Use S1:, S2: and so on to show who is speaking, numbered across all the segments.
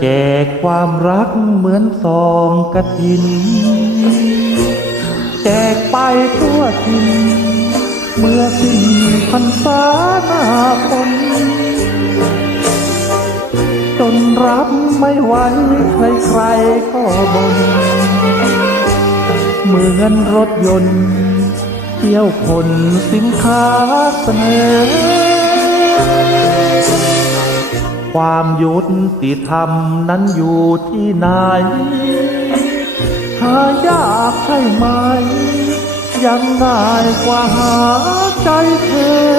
S1: แจกความรักเหมือนซองกระถิน แจกไปทั่วทิน เมื่อสิ้นพรรษาหน้าฝนจนรับไม่ไหวใครๆก็บน่นเหมือนรถยนต์เที่ยวขนสินค้าเสนอ ความยุติธรรมนั้นอยู่ที่ไหน หายากใช่ไหม ยังง่ายกว่าหาใจเธอ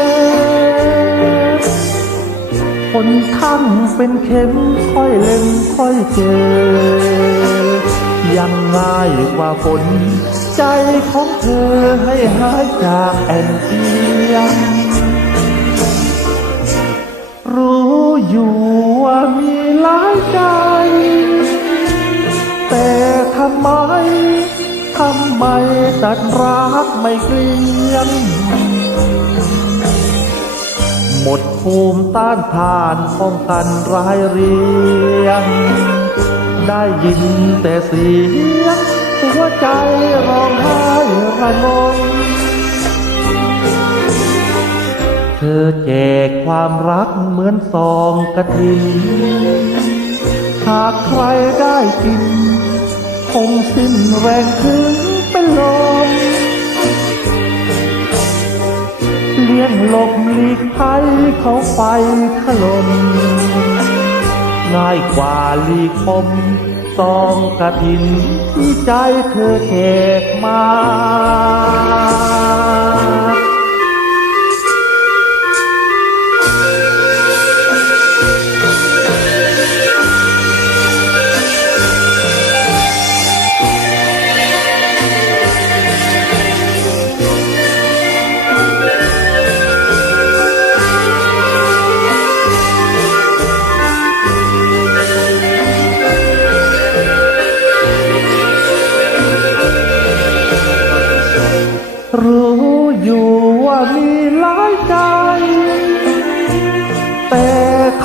S1: คนข้งเป็นเข็มค่อยเล็งค่อยเจอ ยังง่ายกว่าฝนใจของเธอให้หายจากแอนเอียงรู้อยู่ ตัดรักไม่เกลี้ยง หมดภูมิต้านทานป้องกันร้ายเรียง ได้ยินแต่เสียงหัวใจร้องไห้ระงมเธอแจกความรักเหมือนซองกระถิน หากใครได้กิน คงสิ้นแรงถึงเป็นลม หลบหลีกภัยเขาไฟถล่มง่ายกว่าหลีกปมซองกระถินที่ใจเธอแจกมา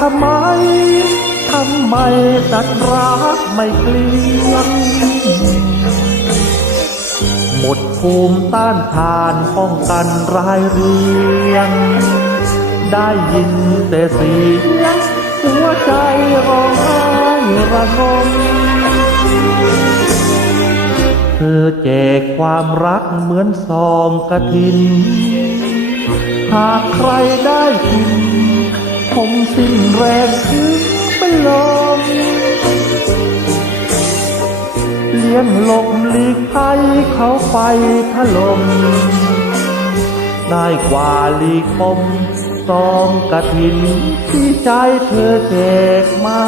S1: ทำไม ทำไมตัดรักไม่เกลี้ยงหมดภูมิต้านทานป้องกันร้ายเรียง ได้ยินแต่เสียงหัวใจร้องไห้ระงมเธอแจกความรักเหมือนซองกระถิน หากใครได้กิน ผมสิ้นแรงถึงเป็นลมเลี้ยงหลบหลีกภัยเขาไฟถล่มได้กว่าหลีกปมซองกระถินที่ใจเธอเจกมา